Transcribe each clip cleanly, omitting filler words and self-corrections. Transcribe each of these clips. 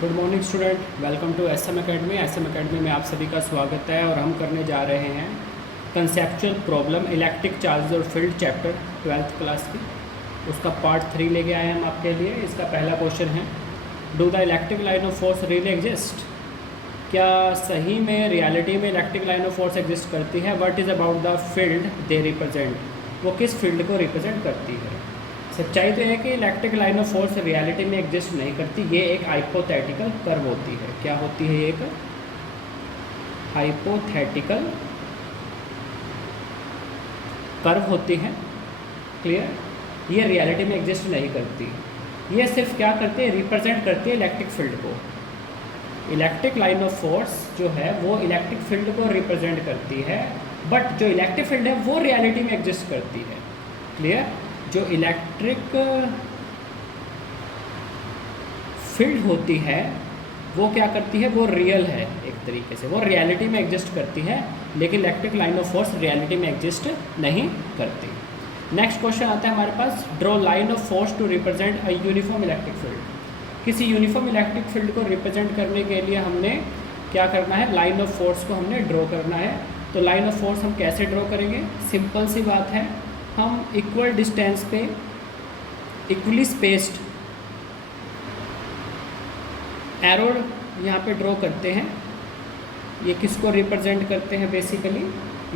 Good morning student, welcome to S M academy. S M academy में आप सभी का स्वागत है और हम करने जा रहे हैं कंसेप्चुअल प्रॉब्लम इलेक्ट्रिक चार्ज और फील्ड चैप्टर 12th क्लास की। उसका पार्ट 3 लेके आए हम आपके लिए। इसका पहला क्वेश्चन है, do the electric line of force really exist? क्या सही में रियलिटी में electric line of force exist करती है? What is about the field they represent? वो किस फील्ड को रिप्रेजेंट करती है? सच्चाई तो है कि electric line of force reality में एग्जिस्ट नहीं करती, ये एक हाइपोथेटिकल कर्व होती है। क्या होती है? ये एक हाइपोथेटिकल कर्व होती है। क्लियर? ये रियलिटी में एग्जिस्ट नहीं करती। ये सिर्फ क्या करती है? रिप्रेजेंट करती है इलेक्ट्रिक फील्ड को। इलेक्ट्रिक लाइन ऑफ फोर्स जो है वो इलेक्ट्रिक फील्ड को रिप्रेजेंट करती है, बट जो इलेक्ट्रिक फील्ड है वो रियलिटी में एग्जिस्ट करती है। क्लियर? जो इलेक्ट्रिक फील्ड होती है वो क्या करती है? वो रियल है, एक तरीके से वो रियलिटी में एग्जिस्ट करती है, लेकिन electric line of force reality में एग्जिस्ट नहीं करती। नेक्स्ट क्वेश्चन आता है हमारे पास, draw line of force to represent a uniform electric field. किसी यूनिफॉर्म इलेक्ट्रिक फील्ड को रिप्रेजेंट करने के लिए हमने क्या करना है? लाइन ऑफ फोर्स को हमने ड्रॉ करना है। तो लाइन ऑफ फोर्स हम कैसे ड्रॉ करेंगे? सिंपल सी बात है, हम इक्वल डिस्टेंस पे इक्वली स्पेस्ड एरो यहाँ पे ड्रॉ करते हैं। ये किसको रिप्रेजेंट करते हैं? बेसिकली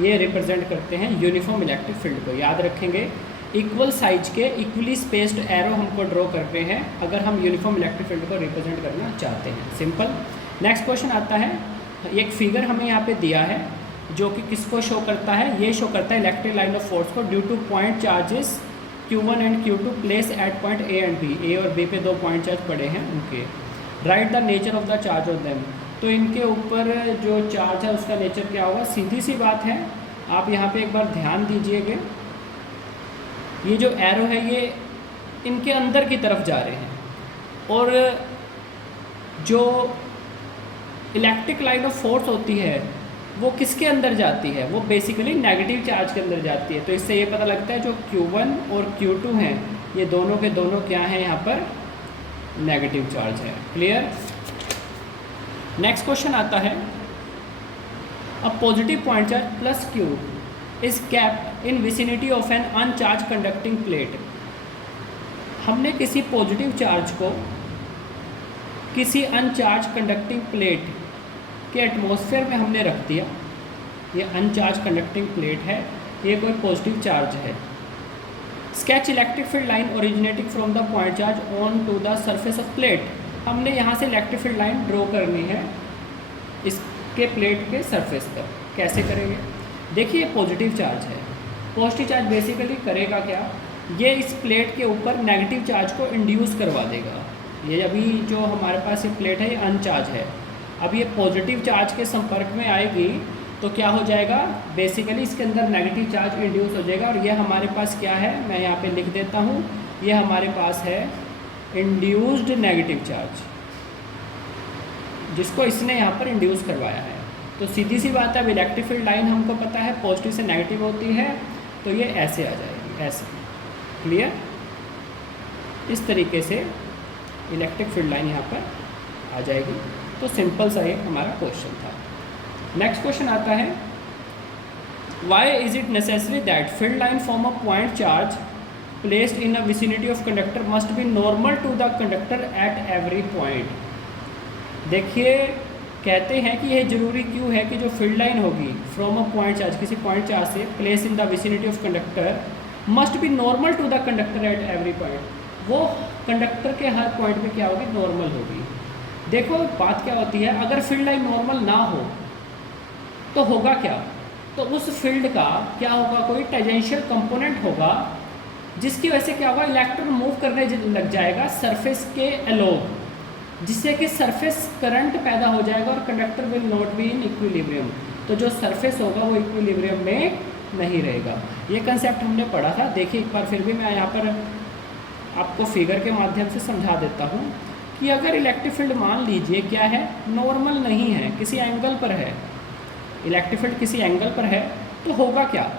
ये रिप्रेजेंट करते हैं यूनिफॉर्म इलेक्ट्रिक फील्ड को। याद रखेंगे, इक्वल साइज के इक्वली स्पेस्ड एरो हमको ड्रॉ करते हैं अगर हम यूनिफॉर्म इलेक्ट्रिक फील्ड को रिप्रेजेंट करना चाहते हैं। सिंपल। नेक्स्ट क्वेश्चन आता है, एक फिगर हमें यहाँ पे दिया है जो कि किसको शो करता है? ये शो करता है इलेक्ट्रिक लाइन ऑफ फोर्स को due two point charges Q1 and Q2 place at point A and B। ए और B पे दो पॉइंट चार्ज पड़े हैं उनके। Right the nature of the charge of them. तो इनके ऊपर जो चार्ज है उसका नेचर क्या होगा? सीधी सी बात है, आप यहाँ पे एक बार ध्यान दीजिएगा, ये जो एरो है ये इनके अंदर की तरफ जा रहे हैं और जो इलेक्ट्रिक लाइन ऑफ फोर्स होती है वो किसके अंदर जाती है? वो बेसिकली नेगेटिव चार्ज के अंदर जाती है। तो इससे ये पता लगता है जो Q1 और Q2 हैं ये दोनों के दोनों क्या हैं? यहाँ पर नेगेटिव चार्ज है। क्लियर? नेक्स्ट क्वेश्चन आता है, a positive point charge plus Q is kept in vicinity of an uncharged conducting plate. हमने किसी पॉजिटिव चार्ज को किसी अनचार्ज कंडक्टिंग प्लेट के एटमॉस्फेयर में हमने रख दिया। ये अनचार्ज कंडक्टिंग प्लेट है, ये कोई पॉजिटिव चार्ज है। Sketch electric field line originating from the point charge on to the surface of plate. हमने यहाँ से इलेक्ट्रिक फील्ड लाइन ड्रॉ करनी है इसके प्लेट के सरफेस पर। कैसे करेंगे? देखिए, पॉजिटिव चार्ज है। पॉजिटिव चार्ज बेसिकली करेगा क्या? ये इस प्लेट के ऊपर नेगेटिव चार्ज को इंड्यूस करवा देगा। ये अभी जो हमारे पास ये प्लेट है ये अनचार्ज है, अब ये पॉजिटिव चार्ज के संपर्क में आएगी तो क्या हो जाएगा? बेसिकली इसके अंदर नेगेटिव चार्ज इंड्यूस हो जाएगा और ये हमारे पास क्या है? मैं यहाँ पे लिख देता हूँ, ये हमारे पास है इंड्यूस्ड नेगेटिव चार्ज, जिसको इसने यहाँ पर इंड्यूस करवाया है। तो सीधी सी बात है, अब इलेक्ट्रिक फील्ड लाइन हमको पता है पॉजिटिव से नेगेटिव होती है, तो ये ऐसे आ जाएगी, ऐसे। क्लियर? इस तरीके से इलेक्ट्रिक फील्ड लाइन यहाँ पर आ जाएगी। तो सिंपल सा एक हमारा क्वेश्चन था। नेक्स्ट क्वेश्चन आता है, why is it necessary that field line from a point charge placed in a vicinity of conductor must be normal to the conductor at every point. देखिए, कहते हैं कि यह जरूरी क्यों है कि जो फील्ड लाइन होगी फ्रॉम अ पॉइंट चार्ज, किसी पॉइंट चार्ज से place in the vicinity of conductor must be normal to the conductor at every point. वो कंडक्टर के हर पॉइंट पे क्या होगी? नॉर्मल होगी। देखो बात क्या होती है, अगर फील्ड लाइन नॉर्मल ना हो तो होगा क्या? तो उस फील्ड का क्या होगा? कोई टेंजेंशियल कंपोनेंट होगा जिसकी वजह से क्या होगा? इलेक्ट्रॉन मूव करने लग जाएगा सरफेस के अलोंग, जिससे कि सरफेस करंट पैदा हो जाएगा और conductor will not be in equilibrium. तो जो सरफेस होगा वो इक्विलिब्रियम में नहीं रहेगा। ये कंसेप्ट हमने पढ़ा था। देखिए एक बार फिर भी मैं यहाँ पर आपको फिगर के माध्यम से समझा देता हूँ कि अगर इलेक्ट्रिक फील्ड मान लीजिए क्या है? नॉर्मल नहीं है, किसी एंगल पर है। इलेक्ट्रिक फील्ड किसी एंगल पर है तो होगा क्या?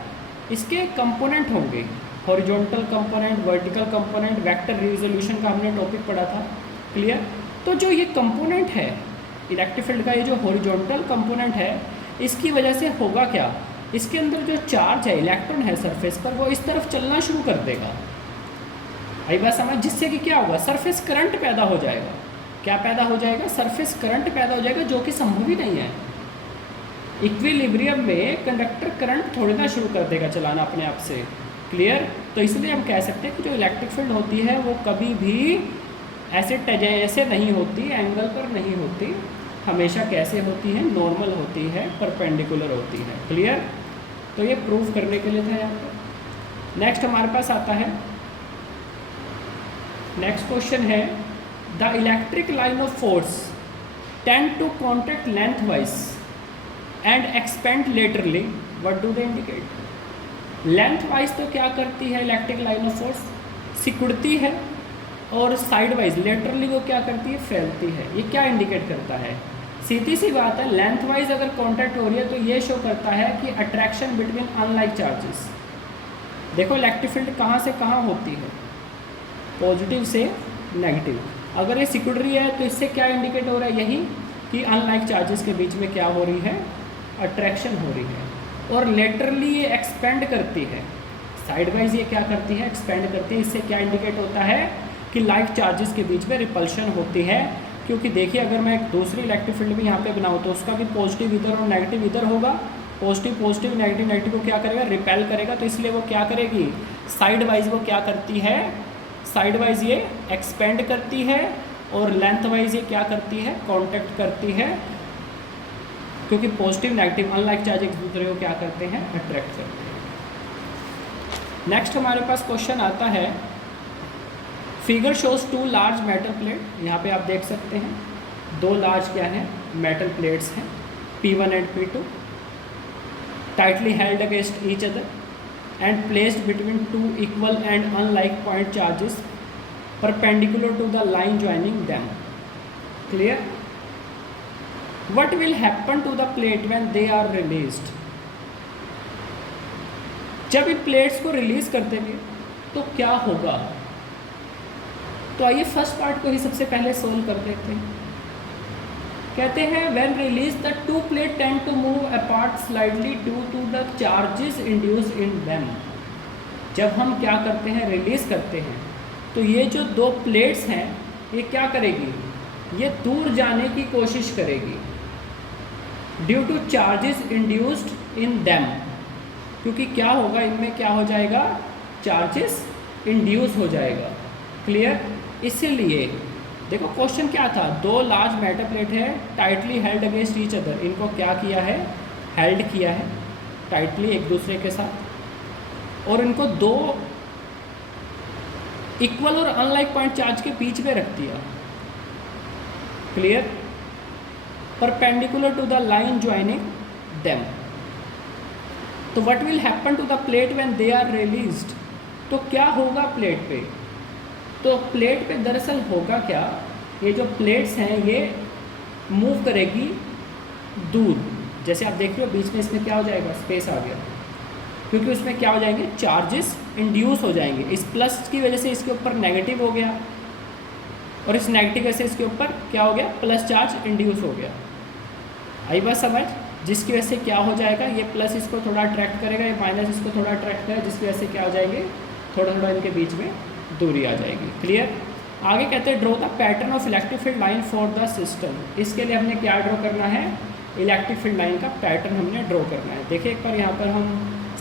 इसके कंपोनेंट होंगे, horizontal component, vertical component, vector resolution का हमने टॉपिक पढ़ा था। क्लियर? तो जो ये कंपोनेंट है इलेक्ट्रिक फील्ड का, ये जो हॉरिजॉन्टल कंपोनेंट है, इसकी वजह से होगा क्या, इसके अंदर जो चार्ज है, इलेक्ट्रॉन है सरफेस पर, वो इस तरफ चलना शुरू कर देगा। आई बात समझ, जिससे कि क्या होगा, सरफेस करंट पैदा हो जाएगा। क्या पैदा हो जाएगा, सरफेस करंट पैदा हो जाएगा, जो कि संभव ही नहीं है। इक्विलिब्रियम में कंडक्टर करंट थोड़ी ना शुरू कर देगा चलाना अपने आप से। क्लियर। तो इसलिए हम कह सकते हैं कि जो इलेक्ट्रिक फील्ड होती है वो कभी भी ऐसे नहीं होती, एंगल पर नहीं होती, हमेशा कैसे होती है, नॉर्मल होती है, परपेंडिकुलर होती है। क्लियर। तो ये प्रूव करने के लिए था यहाँ पर। नेक्स्ट हमारे पास आता है, नेक्स्ट क्वेश्चन है, the electric line of force tend to contact lengthwise and expand laterally, what do they indicate. Lengthwise तो क्या करती है इलेक्ट्रिक लाइन ऑफ फोर्स, सिकुड़ती है, और साइड वाइज लेटरली वो क्या करती है, फैलती है। ये क्या इंडिकेट करता है, सीधी सी बात है, लेंथ वाइज अगर कॉन्टैक्ट हो रही है तो ये शो करता है कि अट्रैक्शन बिटवीन अनलाइक चार्जेस। देखो इलेक्ट्रिक फील्ड कहाँ से कहाँ होती है, पॉजिटिव से नेगेटिव। अगर ये सिकुड़ रही है तो इससे क्या इंडिकेट हो रहा है, यही कि अनलाइक चार्जेस के बीच में क्या हो रही है, अट्रैक्शन हो रही है। और लेटरली ये एक्सपेंड करती है, साइड वाइज ये क्या करती है, एक्सपेंड करती है। इससे क्या इंडिकेट होता है कि लाइक चार्जेस के बीच में रिपल्शन होती है। क्योंकि देखिए अगर मैं एक दूसरी इलेक्ट्रिक फील्ड भी यहाँ पे बनाऊँ तो उसका भी पॉजिटिव इधर और नेगेटिव इधर होगा, पॉजिटिव पॉजिटिव नेगेटिव नेगेटिव को क्या करेगा, रिपेल करेगा। तो इसलिए वो क्या करेगी, साइड वाइज वो क्या करती है, साइड वाइज ये एक्सपेंड करती है, और लेंथ वाइज ये क्या करती है, कॉन्टैक्ट करती है। क्योंकि पॉजिटिव नेगेटिव अनलाइक चार्ज एक दूसरे को क्या करते हैं, अट्रैक्ट करते हैं। नेक्स्ट हमारे पास क्वेश्चन आता है, figure shows two large metal plate. यहाँ पे आप देख सकते हैं दो लार्ज क्या है, मेटल प्लेट्स हैं, P1 and P2, tightly held against each other and placed between two equal and unlike point charges perpendicular to the line joining them. Clear. What will happen to the plate when they are released? जब इन plates को release कर देंगे तो क्या होगा। तो आइए first part को ही सबसे पहले सोल्व कर देते हैं। कहते हैं when released the two plate tend to move apart slightly due to the charges induced in them। जब हम क्या करते हैं, रिलीज करते हैं, तो ये जो दो प्लेट्स हैं ये क्या करेगी, ये दूर जाने की कोशिश करेगी due two charges induced in them. क्योंकि क्या होगा, इनमें क्या हो जाएगा, चार्जेस इंड्यूस हो जाएगा। क्लियर। इसीलिए देखो क्वेश्चन क्या था, दो लार्ज मेटल प्लेट है tightly held against each other, इनको क्या किया है, हेल्ड किया है टाइटली एक दूसरे के साथ, और इनको दो इक्वल और अनलाइक पॉइंट चार्ज के बीच में रख दिया। Clear. Perpendicular to the line joining them. तो what will happen to the plate when they are released. तो क्या होगा प्लेट पे, तो प्लेट पे दरअसल होगा क्या, ये जो प्लेट्स हैं ये मूव करेगी दूर। जैसे आप देख रहे हो बीच में इसमें क्या हो जाएगा, स्पेस आ गया, क्योंकि उसमें क्या हो जाएंगे, चार्जेस इंड्यूस हो जाएंगे। इस प्लस की वजह से इसके ऊपर नेगेटिव हो गया, और इस नेगेटिव वजह से इसके ऊपर क्या हो गया, प्लस चार्ज इंड्यूस हो गया। आई बात समझ, जिसकी वजह से क्या हो जाएगा, ये प्लस इसको थोड़ा अट्रैक्ट करेगा, ये माइनस इसको थोड़ा अट्रैक्ट करेगा, जिसकी वजह से क्या हो जाएंगे, थोड़ा थोड़ा इनके बीच में दूरी आ जाएगी। क्लियर। आगे कहते हैं draw the pattern of electric field line for the system. इसके लिए हमने क्या ड्रॉ करना है, इलेक्ट्रिक फील्ड लाइन का पैटर्न हमने ड्रॉ करना है। देखिए एक बार यहाँ पर हम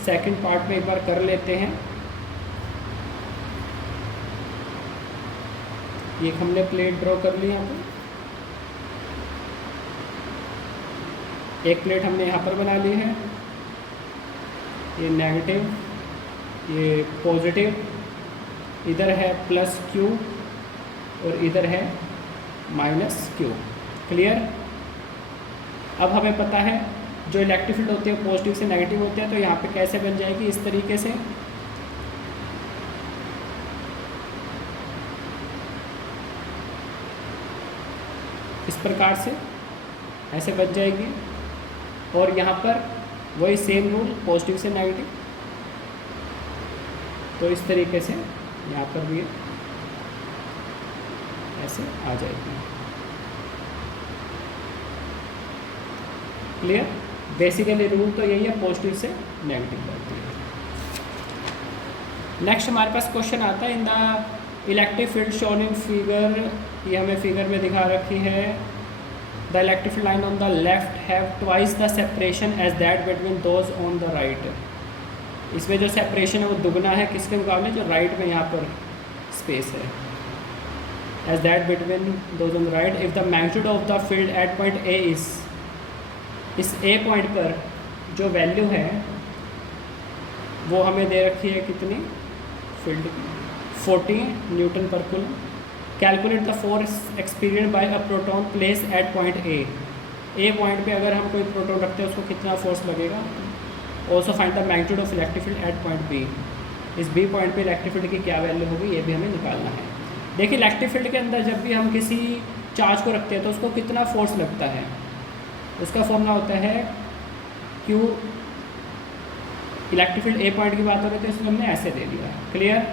सेकंड पार्ट में एक बार कर लेते हैं। ये हमने प्लेट ड्रॉ कर ली यहाँ पर, एक प्लेट हमने यहाँ पर बना ली है, ये नेगेटिव, ये पॉजिटिव, इधर है प्लस Q और इधर है माइनस Q। क्लियर। अब हमें पता है जो इलेक्ट्रिक फील्ड होती है पॉजिटिव से नेगेटिव होते हैं, तो यहाँ पे कैसे बन जाएगी, इस तरीके से। इस प्रकार से ऐसे बन जाएगी, और यहाँ पर वही सेम रूल, पॉजिटिव से नेगेटिव, तो इस तरीके से यहाँ पर भी ऐसे आ जाएगी। क्लियर? बेसिकली रूल तो यही है, पॉजिटिव से नेगेटिव बढ़ती है। नेक्स्ट हमारे पास क्वेश्चन आता है in the electric field shown in figure, ये हमें फिगर में दिखा रखी है। The electric field line on the left have twice the separation as that between those on the right. इसमें जो सेपरेशन है वो दुगना है किसके मुकाबले, जो राइट में यहाँ पर स्पेस है, as that between those on the right if the magnitude of the field at point A is, इस ए पॉइंट पर जो वैल्यू है वो हमें दे रखी है कितनी, फील्ड 40 न्यूटन पर coulomb. Calculate the force experience by a proton place at point A point पे अगर हम कोई प्रोटॉन रखते हैं उसको कितना फोर्स लगेगा। Also find the magnitude of electric field at point B, इस बी पॉइंट पे इलेक्ट्रिक फील्ड की क्या वैल्यू होगी ये भी हमें निकालना है। देखिए इलेक्ट्रिक फील्ड के अंदर जब भी हम किसी चार्ज को रखते हैं तो उसको कितना फोर्स लगता है, उसका फॉर्मूला होता है क्यू। इलेक्ट्रिक फील्ड ए पॉइंट की बात हो रही थी इसमें हमने ऐसे दे दिया, क्लियर?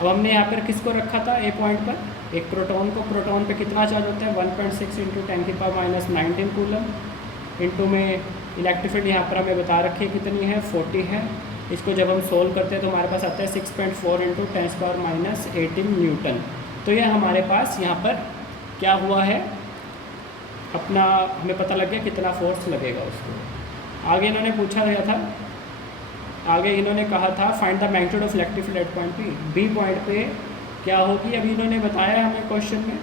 अब हमने यहाँ पर किसको रखा था ए पॉइंट पर, एक प्रोटॉन को। प्रोटॉन पे कितना चार्ज होता है 1.6 इंटू 10⁻⁻19 कूलम, इंटू में इलेक्ट्रिक फील्ड यहाँ पर हमें बता रखी है कितनी है 40 है। इसको जब हम सोल्व करते हैं तो हमारे पास आता है 6.4 इंटू 10⁻18 न्यूटन। तो ये हमारे पास यहाँ पर क्या हुआ है, अपना हमें पता लग गया कितना फोर्स लगेगा उसको। आगे इन्होंने पूछा गया था, आगे इन्होंने कहा था find the magnitude of electric field at point B, B point पे क्या होगी, अभी इन्होंने बताया हमें क्वेश्चन में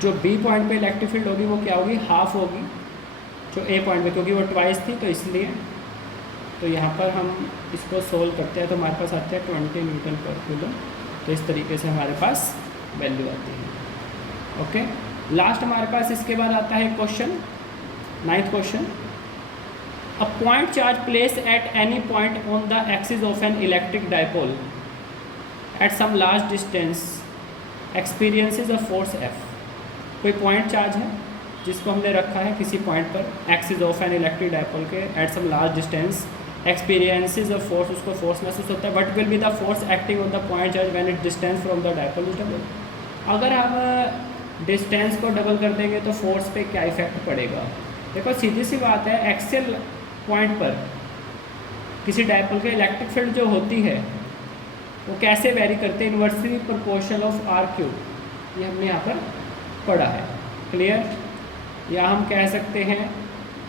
जो बी पॉइंट पे इलेक्ट्रिक फील्ड होगी वो क्या होगी, हाफ होगी जो ए पॉइंट पे, क्योंकि वो ट्वाइस थी तो इसलिए। तो यहाँ पर हम इसको सोल्व करते हैं तो हमारे पास आते हैं 20 न्यूटन पर कूलम। तो इस तरीके से हमारे पास वैल्यू आती है। ओके, लास्ट हमारे पास इसके बाद आता है question 9th question. A point charge placed at any point on the axis of an electric dipole at some large distance experiences a force F। कोई पॉइंट चार्ज है जिसको हमने रखा है किसी पॉइंट पर axis of an electric dipole के, at some large distance experiences a force, उसको फोर्स महसूस होता है। What will be the force acting on the point charge when it distance from the dipole is double. अगर हम distance को double कर देंगे तो फोर्स पे क्या इफेक्ट पड़ेगा। देखो सीधी सी बात है, एक्सेल पॉइंट पर किसी डाइपोल के इलेक्ट्रिक फील्ड जो होती है वो कैसे वेरी करते हैं, inversely proportional of r cube, ये हमने यहाँ पर पढ़ा है, क्लियर? या हम कह सकते हैं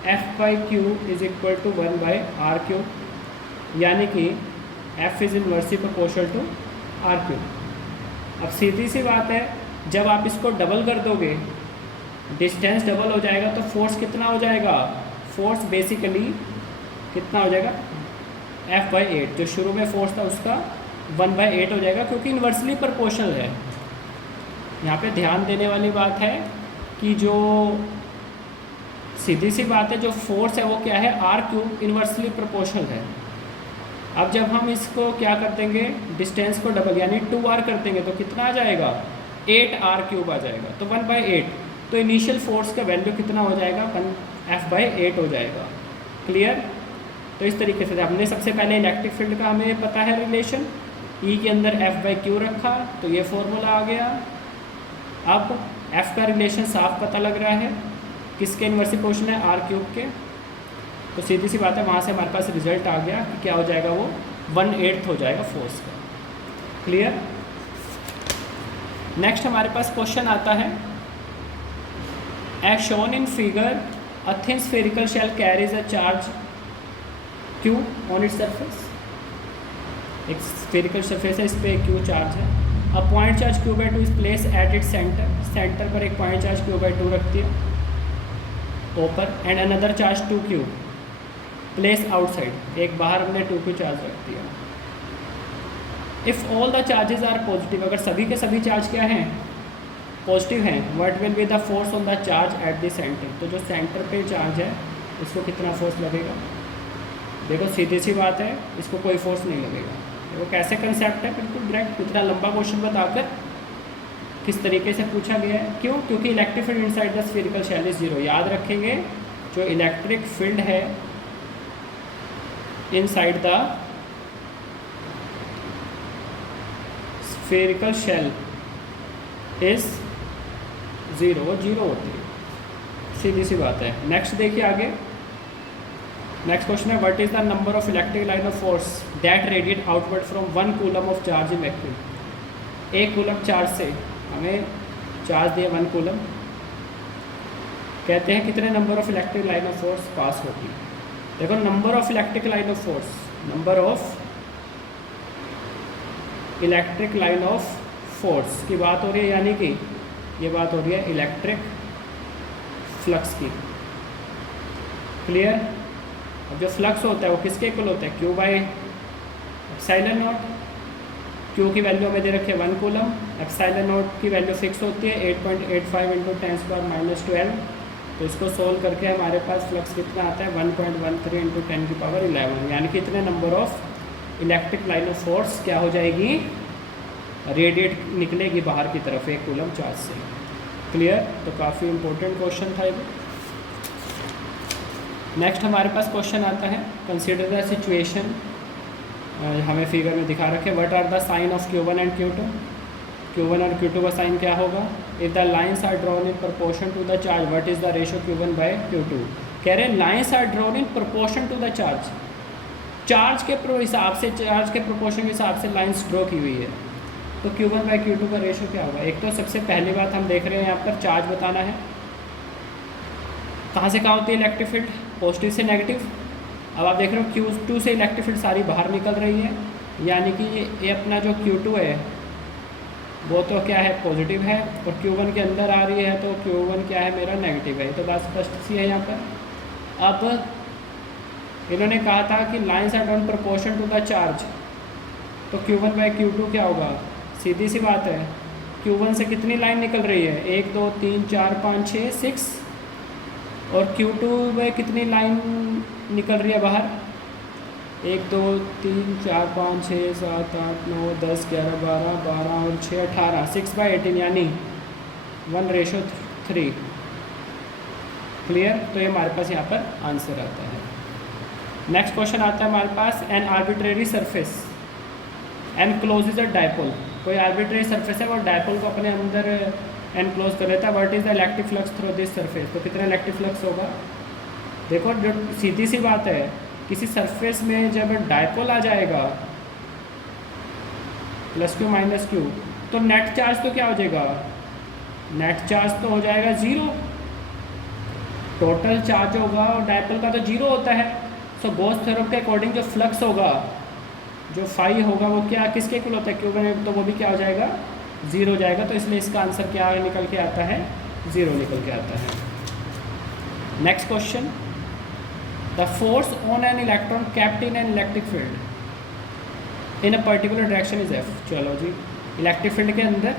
F by q is equal to 1/r³, यानी कि F is inversely proportional to r³। अब सीधी सी बात है, जब आप इसको डबल कर दोगे, डिस्टेंस डबल हो जाएगा तो फोर्स कितना हो जाएगा, फोर्स बेसिकली कितना हो जाएगा F/8, जो शुरू में फोर्स था उसका 1/8 हो जाएगा, क्योंकि इन्वर्सली प्रोपोर्शनल है। यहाँ पे ध्यान देने वाली बात है कि जो सीधी सी बात है, जो फोर्स है वो क्या है r³ इन्वर्सली प्रोपोर्शनल है। अब जब हम इसको क्या कर देंगे, डिस्टेंस को डबल यानी 2r कर देंगे तो कितना आ जाएगा 8r³ आ जाएगा, तो 1/8। तो इनिशियल फोर्स का वैल्यू कितना हो जाएगा F/8 हो जाएगा, क्लियर? तो इस तरीके से हमने सबसे पहले इलेक्ट्रिक फील्ड का हमें पता है रिलेशन, E के अंदर F/Q रखा तो ये फॉर्मूला आ गया। अब F का रिलेशन साफ पता लग रहा है, किसके इन्वर्सली प्रोपोर्शनल है r³ के, तो सीधी सी बात है वहाँ से हमारे पास रिजल्ट आ गया कि क्या हो जाएगा, वो 1/8 हो जाएगा फोर्स का, क्लियर? नेक्स्ट हमारे पास क्वेश्चन आता है as shown in figure a thin spherical shell carries a charge Q on its surface. एक स्फेरिकल सरफेस है, इस पर Q चार्ज है। A point charge Q/2 is place at its centre, centre पर एक पॉइंट चार्ज Q/2 रखती है ऊपर, and another charge 2Q place outside, एक बाहर हमने 2Q चार्ज रख दिया। If all the charges are positive, अगर सभी के सभी चार्ज क्या हैं पॉजिटिव हैं, what will be the force on the charge at the centre. तो जो सेंटर पे चार्ज है उसको कितना फोर्स लगेगा। देखो सीधी सी बात है, इसको कोई फोर्स नहीं लगेगा। देखो कैसे कंसेप्ट है, बिल्कुल डायरेक्ट, इतना लंबा क्वेश्चन बताकर किस तरीके से पूछा गया है। क्यों? क्योंकि electric field inside the spherical shell is 0। याद रखेंगे, जो इलेक्ट्रिक फील्ड है inside the spherical shell is 0, वो 0 होती है। सीधी सी बात है। नेक्स्ट देखिए आगे, नेक्स्ट क्वेश्चन है what is the number of electric line of force that radiate outward from 1 coulomb of charge in vacuum. 1 coulomb charge से हमें चार्ज दिया 1 कूलम, कहते हैं कितने number of electric line of force pass होगी। देखो number of electric line of force, number of electric line of force की बात हो रही है, यानी कि ये बात हो रही है इलेक्ट्रिक फ्लक्स की। क्लियर। अब जो फ्लक्स होता है वो किसके इक्वल होता है, Q by epsilon not. Q की वैल्यू हमें दे रखी है 1 कूलम, एप्सिलॉन नॉट की वैल्यू फिक्स होती है 8.85 इंटू 10⁻⁻12। तो इसको सोल्व करके हमारे पास फ्लक्स कितना आता है 1.13 इंटू 10⁻11, यानी कि इतने number of electric line of force क्या हो जाएगी, रेडिएट निकलेगी बाहर की तरफ 1 कूलम चार्ज से। क्लियर। तो काफ़ी इंपॉर्टेंट क्वेश्चन था ये। नेक्स्ट हमारे पास क्वेश्चन आता है कंसीडर द सिचुएशन, हमें फिगर में दिखा रखे what are the sign of Q1 and Q2। Q1 और Q2 का साइन क्या होगा, if the lines are drawn in proportion to the charge what is the ratio Q1 by Q2। कह रहे हैं lines are drawn in proportion to the charge, charge के हिसाब से, चार्ज के प्रोपोर्शन के हिसाब से लाइन्स ड्रॉ की हुई है। तो Q1 बाय Q2 का रेशो क्या होगा। एक तो सबसे पहली बात हम देख रहे हैं यहाँ पर चार्ज बताना है, कहाँ से कहाँ होती है इलेक्ट्रिक फील्ड, पॉजिटिव से नेगेटिव। अब आप देख रहे हो Q2 से इलेक्ट्रिक फील्ड सारी बाहर निकल रही है, यानी कि ये अपना जो Q2 है वो तो क्या है पॉजिटिव है, और Q1 के अंदर आ रही है तो Q1 क्या है मेरा नेगेटिव है। तो बात स्पष्ट सी है यहाँ पर। अब इन्होंने कहा था कि lines are drawn proportion to the charge, तो Q1 बाय Q2 क्या होगा, सीधी सी बात है Q1 से कितनी लाइन निकल रही है 1 2 3 4 5 6 6, और Q2 में कितनी लाइन निकल रही है बाहर 1 2 3 4 5 6 7 8 9 10 11 12 12 और 6 18, 6/18 यानी 1:3। क्लियर। तो ये हमारे पास यहाँ पर आंसर आता है। नेक्स्ट क्वेश्चन आता है हमारे पास an arbitrary surface encloses a dipole. कोई आर्बिट्रेरी सरफेस है वो डायपोल को अपने अंदर एनक्लोज कर लेता है। What is the electric flux through this surface. तो कितना इलेक्ट्रिक फ्लक्स होगा। देखो जो सीधी सी बात है, किसी सरफेस में जब डायपोल आ जाएगा +Q -Q, तो नेट चार्ज तो क्या हो जाएगा, नेट चार्ज तो हो जाएगा 0। टोटल चार्ज होगा और डायपोल का तो 0 होता है। सो गॉस थ्योरम के अकॉर्डिंग जो फ्लक्स होगा, जो फाई होगा वो क्या किसके इक्वल होता है Q1, तो वो भी क्या हो जाएगा 0 हो जाएगा। तो इसलिए इसका आंसर क्या निकल के आता है 0 निकल के आता है। Next question, the force on an electron kept in an electric field in a particular direction is F। चलो जी, इलेक्ट्रिक फील्ड के अंदर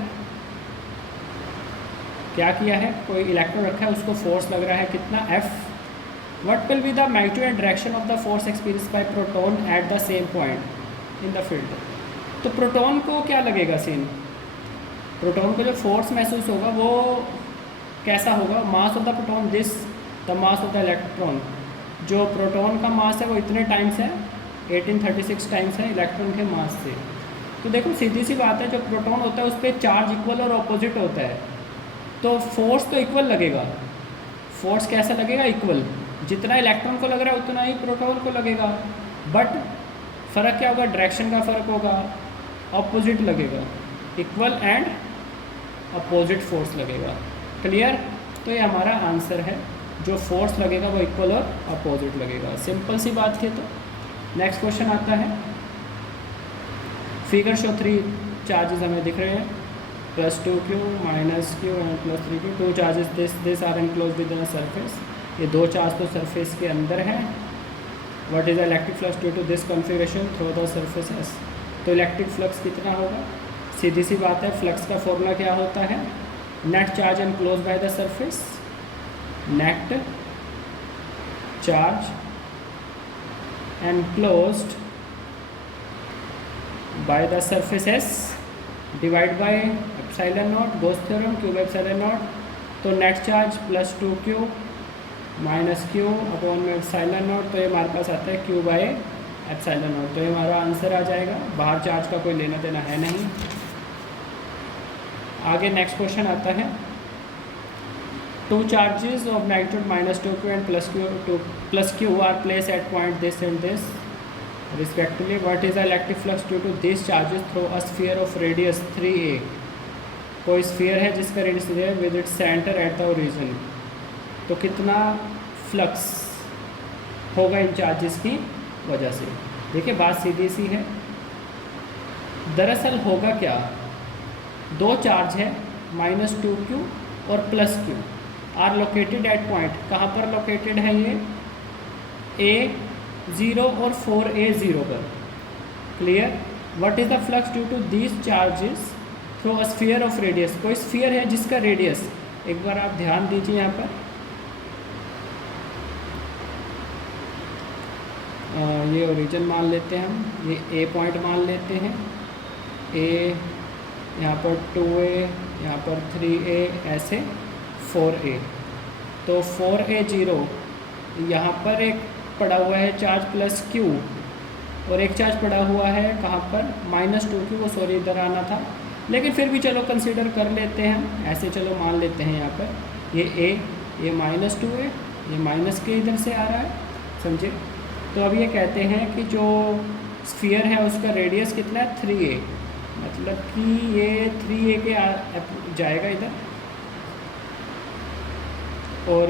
क्या किया है, कोई इलेक्ट्रॉन रखा है, उसको फोर्स लग रहा है कितना F। What will be the magnitude and direction of the force experience by proton at the same point in the field. तो प्रोटॉन को क्या लगेगा सीन, प्रोटॉन को जो फोर्स महसूस होगा वो कैसा होगा, mass of the proton this the mass of the electron. जो प्रोटॉन का मास है वो इतने टाइम्स है, 1836 टाइम्स है इलेक्ट्रॉन के मास से। तो देखो सीधी सी बात है, जो प्रोटॉन होता है उस पर चार्ज इक्वल और ऑपोजिट होता है, तो फोर्स तो इक्वल लगेगा। फोर्स कैसा लगेगा, इक्वल। जितना इलेक्ट्रॉन को लग रहा है उतना ही प्रोटॉन को लगेगा, बट फ़र्क क्या होगा, डायरेक्शन का फ़र्क होगा, ऑपोजिट लगेगा, इक्वल एंड अपोजिट फोर्स लगेगा। क्लियर। तो ये हमारा आंसर है, जो फोर्स लगेगा वो इक्वल और अपोजिट लगेगा। सिंपल सी बात है। तो नेक्स्ट क्वेश्चन आता है, फिगर शो 3 चार्जेस हमें दिख रहे हैं, +2Q -Q and +3Q। 2 charges this are enclose with in surface. ये 2 चार्ज तो सरफेस के अंदर हैं। What is the electric flux due to this configuration through the surface S। तो इलेक्ट्रिक फ्लक्स कितना होगा, सीधी सी बात है, फ्लक्स का फॉर्मूला क्या होता है, net charge enclose by the surface, net charge enclosed by the surface S divide by epsilon naught, Gauss theorem, Q by epsilon naught. तो net charge +2Q -Q upon में एप्सिलॉन नॉट, तो ये हमारे पास आता है Q बाय एप्सिलॉन नॉट। तो ये हमारा आंसर आ जाएगा। बाहर चार्ज का कोई लेना देना है नहीं। आगे नेक्स्ट क्वेश्चन आता है, Two charges of magnitude -2q and +q are placed at point this and this respectively. What is the electric flux due to these charges through a sphere of radius 3a? कोई sphere है जिसका radius है with it centre at the origin, तो कितना flux होगा इन charges की वजह से? देखिए बात सीधी सी है। दरअसल होगा क्या, दो चार्ज है -2q और +q are located at point, कहाँ पर लोकेटेड है ये? A0 और 4a0 पर। Clear? What is the flux due to these charges through a sphere of radius? कोई स्फीयर है जिसका रेडियस, एक बार आप ध्यान दीजिए यहाँ पर, ये ओरिजिन मान लेते हैं हम, ये A पॉइंट मान लेते हैं, A यहाँ पर 2a, यहाँ पर 3a, ऐसे 4a, तो 4a0 यहाँ पर एक पड़ा हुआ है चार्ज +q और एक चार्ज पड़ा हुआ है कहाँ पर -2q, वो सॉरी इधर आना था, लेकिन फिर भी चलो कंसीडर कर लेते हैं हम, ऐसे चलो मान लेते हैं यहाँ पर ये A, ये -2a, ये -k इधर से आ रहा है, समझे? तो अब ये कहते हैं कि जो स्फीयर है उसका रेडियस कितना है? 3a, मतलब कि ये 3a के जाएगा इधर, और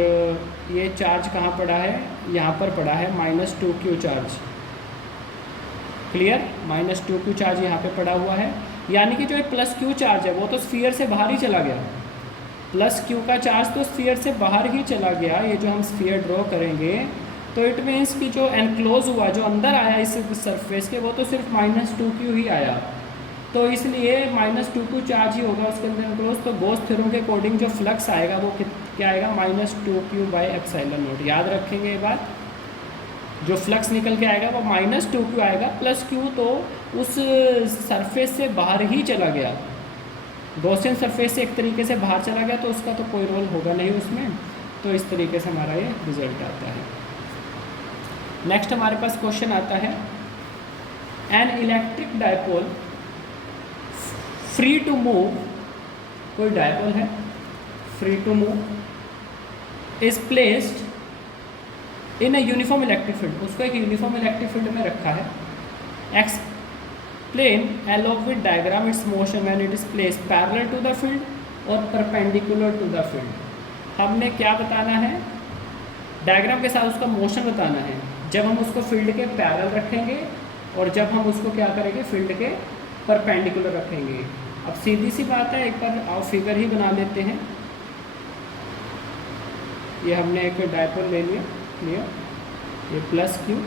ये चार्ज कहाँ पड़ा है? यहाँ पर पड़ा है -2q charge. Clear? -2q charge यहाँ पे पड़ा हुआ है, यानी कि जो +q चार्ज है वो तो स्फीयर से बाहर ही चला गया, +q का चार्ज तो स्फीयर से बाहर ही चला गया। ये जो हम स्फीयर ड्रॉ करेंगे तो इट मीन्स कि जो एनक्लोज हुआ, जो अंदर आया इस सरफेस के, वो तो सिर्फ -2q ही आया, तो इसलिए -2q चार्ज ही होगा उसके अंदर एनक्लोज। तो गॉस थ्योरम के अकॉर्डिंग जो फ्लक्स आएगा वो क्या आएगा? -2q/ε0। याद रखेंगे ये बात, जो फ्लक्स निकल के आएगा वो -2q आएगा, +q तो उस सरफेस से बाहर ही चला गया, गॉसियन सरफेस से एक तरीके से बाहर चला गया, तो उसका तो कोई रोल होगा नहीं उसमें। तो इस तरीके से हमारा ये रिजल्ट आता है। नेक्स्ट हमारे पास क्वेश्चन आता है, an electric dipole free to move, कोई डायपोल है free to move is placed in a uniform electric field, उसको एक यूनिफॉर्म इलेक्ट्रिक फील्ड में रखा है। Explain along with diagram its motion when it is placed parallel to the field और perpendicular to the field. हमने क्या बताना है? डायग्राम के साथ उसका मोशन बताना है, जब हम उसको फील्ड के पैरेलल रखेंगे और जब हम उसको क्या करेंगे? फील्ड के परपेंडिकुलर रखेंगे। अब सीधी सी बात है, एक बार आप फिगर ही बना लेते हैं। ये हमने एक डायपोल ले लिया, ये +q,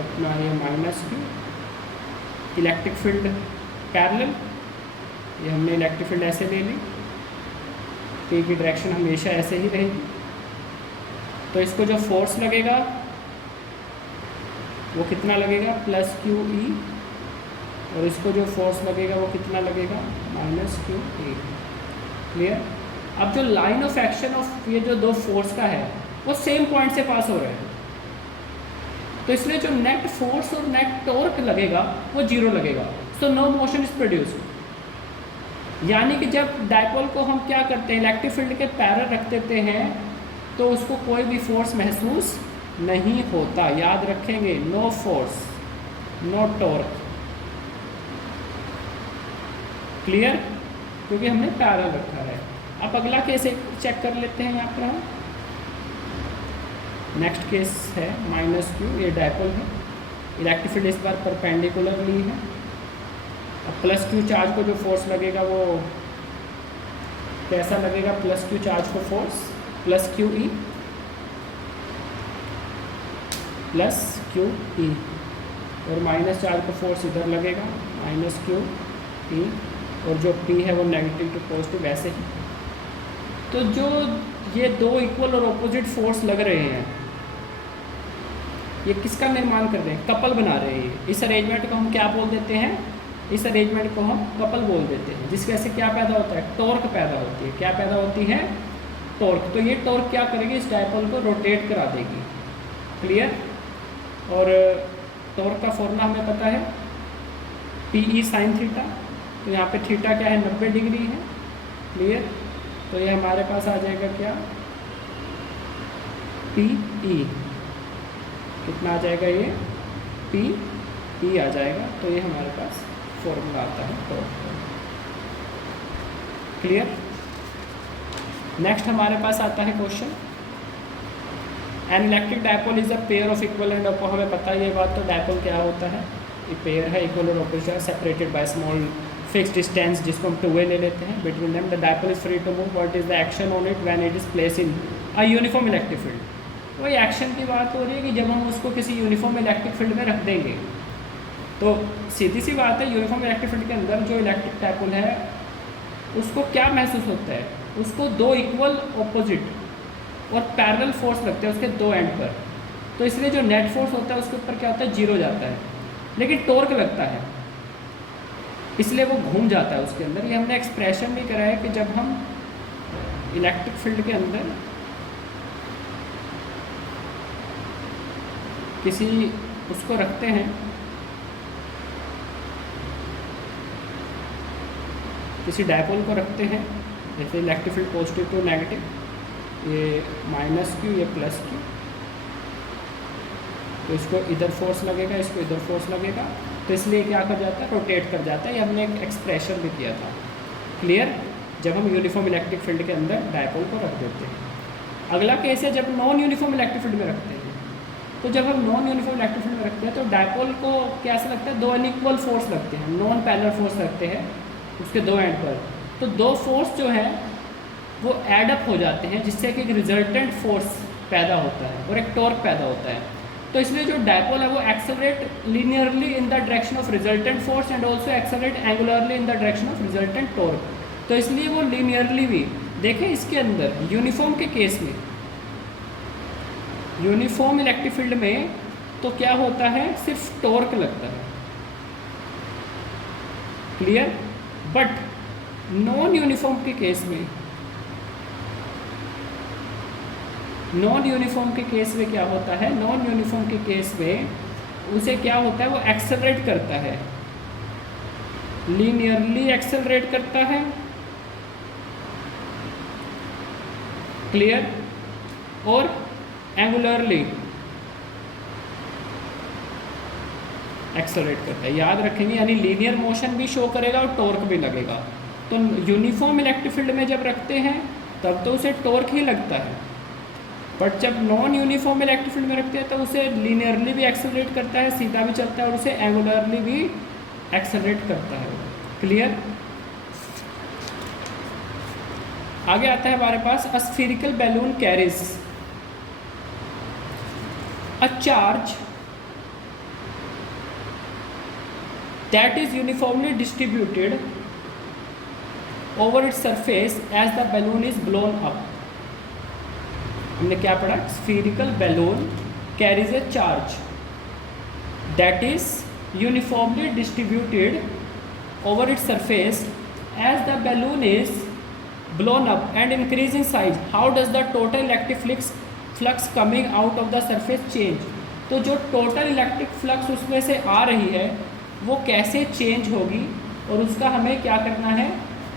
अपना ये -q, इलेक्ट्रिक फील्ड पैरेलल, ये हमने इलेक्ट्रिक फील्ड ऐसे ले ली, P की डायरेक्शन हमेशा ऐसे ही रहेगी। तो इसको जो फोर्स लगेगा वो कितना लगेगा? +QE, और इसको जो फोर्स लगेगा वो कितना लगेगा? -QE। क्लियर? अब जो लाइन ऑफ एक्शन ऑफ ये जो दो फोर्स का है वो सेम पॉइंट से पास हो रहा है, तो इसलिए जो नेट फोर्स और नेट टॉर्क लगेगा वो 0 लगेगा, so no motion is produced. यानी कि जब डायपोल को हम क्या करते हैं? इलेक्ट्रिक फील्ड के पैरेलल रख देते हैं तो उसको कोई भी फोर्स महसूस नहीं होता। याद रखेंगे, no force no torque. Clear? क्योंकि हमने पैरेलल रखा है। अब अगला केस एक चेक कर लेते हैं यहाँ पर हम। नेक्स्ट केस है -q, ये डायपोल है, इलेक्ट्रिक फील्ड इस बार परपेंडिकुलरली है। अब +q चार्ज को जो फोर्स लगेगा वो कैसा लगेगा? +q चार्ज को फोर्स +QE और माइनस चार्ज को फोर्स इधर लगेगा -QE, और जो P है वो नेगेटिव टू पॉजिटिव ऐसे ही। तो जो ये दो इक्वल और ऑपोजिट फोर्स लग रहे हैं, ये किसका निर्माण कर रहे हैं? कपल बना रहे हैं। इस अरेंजमेंट को हम क्या बोल देते हैं? इस अरेंजमेंट को हम कपल बोल देते हैं, जिसकी वजह से क्या पैदा होता है? टॉर्क पैदा होती है। क्या पैदा होती है? टॉर्क। तो ये टॉर्क क्या करेगी? इस डायपोल को रोटेट करा देगी। क्लियर? और टॉर्क का फॉर्मूला हमें पता है PE sin थीटा। तो यहाँ पे थीटा क्या है? 90 डिग्री है। क्लियर? तो ये हमारे पास आ जाएगा क्या, पी ई, कितना आ जाएगा ये, पी ई आ जाएगा। तो ये हमारे पास फॉर्मूला आता है टॉर्क का। क्लियर। नेक्स्ट हमारे पास आता है question, N electric dipole is a pair of equal and opposite. हमें पता है ये बात, तो डायपोल क्या होता है, ये पेयर है, इक्वल और opposite separated by small fixed distance, जिसको हम 2a ले लेते हैं between them. The dipole is free to move, what is the action on it when it is place in a uniform electric field. वही action की बात हो रही है कि जब हम उसको किसी यूनिफॉर्म इलेक्ट्रिक फील्ड में रख देंगे, तो सीधी सी बात है, यूनिफॉर्म इलेक्ट्रिक फील्ड के अंदर जो इलेक्ट्रिक डायपोल है उसको क्या महसूस होता है, उसको दो इक्वल ऑपोजिट और पैरेलल फोर्स लगते हैं उसके दो एंड पर। तो इसलिए जो नेट फोर्स होता है उसके ऊपर क्या होता है, जीरो जाता है, लेकिन टॉर्क लगता है, इसलिए वो घूम जाता है उसके अंदर। ये हमने एक्सप्रेशन भी करा है कि जब हम इलेक्ट्रिक फील्ड के अंदर किसी उसको रखते हैं, किसी डायपोल को रखते हैं, जैसे electric field positive to negative, ये माइनस क्यू, ये प्लस क्यू, तो इसको इधर फोर्स लगेगा, इसको इधर फोर्स लगेगा, तो इसलिए क्या कर जाता है, रोटेट कर जाता है। ये हमने एक एक्सप्रेशन भी किया था। क्लियर। जब हम यूनिफॉर्म इलेक्ट्रिक फील्ड के अंदर डायपोल को रख देते हैं। अगला केस है जब नॉन यूनिफॉर्म इलेक्ट्रिक फील्ड में रखते हैं। तो जब हम नॉन यूनिफॉर्म इलेक्ट्रिक फील्ड में रखते हैं तो डायपोल को कैसा लगता है, दो अनइक्वल फोर्स लगते हैं, नॉन पैरेलल फोर्स लगते हैं उसके दो एंड पर। तो दो फोर्स जो है वो एड अप हो जाते हैं, जिससे कि एक रिजल्टेंट फोर्स पैदा होता है और एक टॉर्क पैदा होता है। तो इसलिए जो डायपोल है वो accelerate linearly in the direction of resultant force and also accelerate angularly in the direction of resultant torque. तो इसलिए वो लीनियरली भी, देखें इसके अंदर यूनिफॉर्म के केस में, यूनिफॉर्म इलेक्ट्रिक फील्ड में तो क्या होता है, सिर्फ टॉर्क लगता है। क्लियर। बट नॉन यूनिफॉर्म के केस में, नॉन यूनिफॉर्म के केस में क्या होता है, नॉन यूनिफॉर्म के केस में उसे क्या होता है, वो एक्सेलरेट करता है, लीनियरली एक्सेलरेट करता है। क्लियर। और एंगुलरली एक्सेलरेट करता है, याद रखेंगे, यानी लीनियर मोशन भी शो करेगा और टॉर्क भी लगेगा। तो यूनिफॉर्म इलेक्ट्रिक फील्ड में जब रखते हैं तब तो उसे टॉर्क ही लगता है, बट जब नॉन यूनिफॉर्म इलेक्ट्रिक फील्ड में रखते हैं तो उसे लीनियरली भी एक्सेलरेट करता है, सीधा भी चलता है, और उसे एंगुलरली भी एक्सेलरेट करता है। क्लियर। आगे आता है हमारे पास, a spherical balloon carries a charge that is uniformly distributed over its surface as the balloon is blown up। हमने क्या पढ़ा, spherical balloon carries a charge that is uniformly distributed over its surface as the balloon is blown up and increase in size। How does the total electric flux coming out of the surface change. तो जो total electric flux उसमें से आ रही है वो कैसे change होगी, और उसका हमें क्या करना है,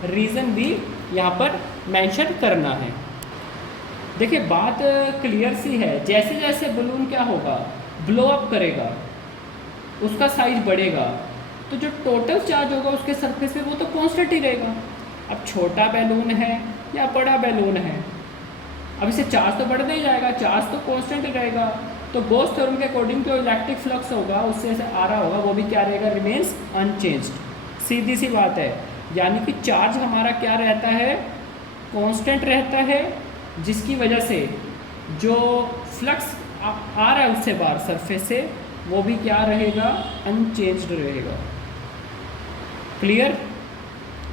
रीज़न भी यहाँ पर मेंशन करना है। देखिए बात क्लियर सी है, जैसे जैसे बलून क्या होगा, ब्लो अप करेगा, उसका साइज बढ़ेगा, तो जो टोटल चार्ज होगा उसके सरफेस पे वो तो कांस्टेंट ही रहेगा। अब छोटा बैलून है या बड़ा बैलून है, अब इसे चार्ज तो बढ़ता ही जाएगा, चार्ज तो कांस्टेंट ही रहेगा। तो गॉस थ्योरम के अकॉर्डिंग जो इलेक्ट्रिक फ्लक्स होगा उससे से आ रहा होगा वो भी क्या रहेगा, रिमेन्स अनचेंज्ड। सीधी सी बात है, यानी कि चार्ज हमारा क्या रहता है, कांस्टेंट रहता है, जिसकी वजह से जो फ्लक्स आ रहा है उससे बाहर सरफेस से वो भी क्या रहेगा, अनचेंज्ड रहेगा। क्लियर।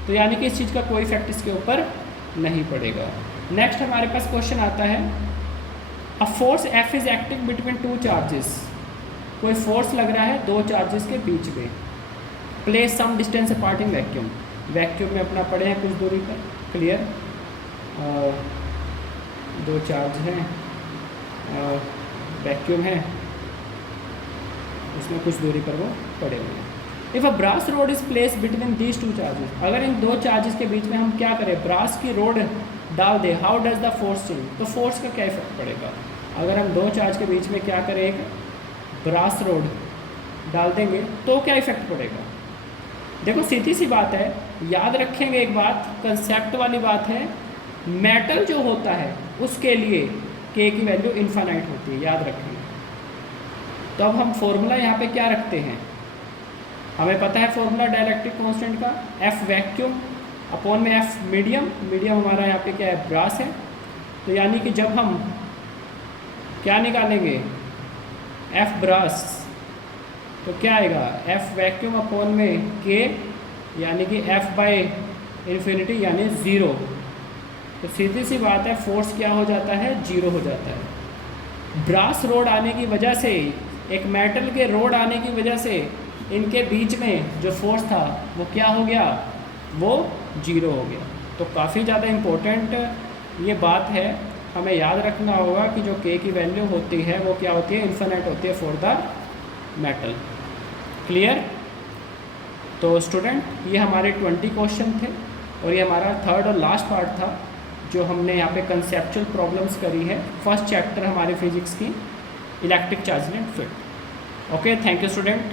तो यानी कि इस चीज़ का कोई इफेक्ट इसके ऊपर नहीं पड़ेगा। नेक्स्ट हमारे पास क्वेश्चन आता है, a force F is acting between two charges. कोई फोर्स लग रहा है दो चार्जेस के बीच में, place some distance apart in vacuum. Vacuum में अपना पड़े हैं कुछ दूरी पर। क्लियर। और दो चार्ज हैं और वैक्यूम है, उसमें कुछ दूरी पर वो पड़े हुए हैं। If a brass rod is place between these two charges, अगर इन दो चार्जेस के बीच में हम क्या करें, ब्रास की रोड डाल दे, how does the force change, तो फोर्स का क्या इफेक्ट पड़ेगा। अगर हम दो चार्ज के बीच में क्या करें, एक ब्रास रोड डाल देंगे तो क्या इफेक्ट पड़ेगा। देखो सीधी सी बात है, याद रखेंगे एक बात, कंसेप्ट वाली बात है, मेटल जो होता है उसके लिए के की वैल्यू इन्फानाइट होती है, याद रखेंगे। तो अब हम फॉर्मूला यहाँ पे क्या रखते हैं, हमें पता है फॉर्मूला डाइलेक्ट्रिक कांस्टेंट का, एफ वैक्यूम अपॉन में एफ मीडियम, मीडियम हमारा यहाँ पे क्या है, ब्रास है। तो यानी कि जब हम क्या निकालेंगे, एफ ब्रास, तो क्या आएगा, एफ वैक्यूम अपॉन में के, यानी कि एफ बाय इन्फिनिटी यानी ज़ीरो। तो सीधी सी बात है, फोर्स क्या हो जाता है, जीरो हो जाता है। ब्रास रोड आने की वजह से, एक मेटल के रोड आने की वजह से इनके बीच में जो फोर्स था वो क्या हो गया, वो जीरो हो गया। तो काफ़ी ज़्यादा इम्पोर्टेंट ये बात है, हमें याद रखना होगा कि जो के की वैल्यू होती है वो क्या होती है, इन्फिनिट होती है फॉर द मेटल। क्लियर। तो स्टूडेंट ये हमारे 20 क्वेश्चन थे और ये हमारा थर्ड और लास्ट पार्ट था जो हमने यहाँ पे कंसेप्चुअल प्रॉब्लम्स करी है, फर्स्ट चैप्टर हमारे फिजिक्स की, electric charging and field. Okay, thank you student.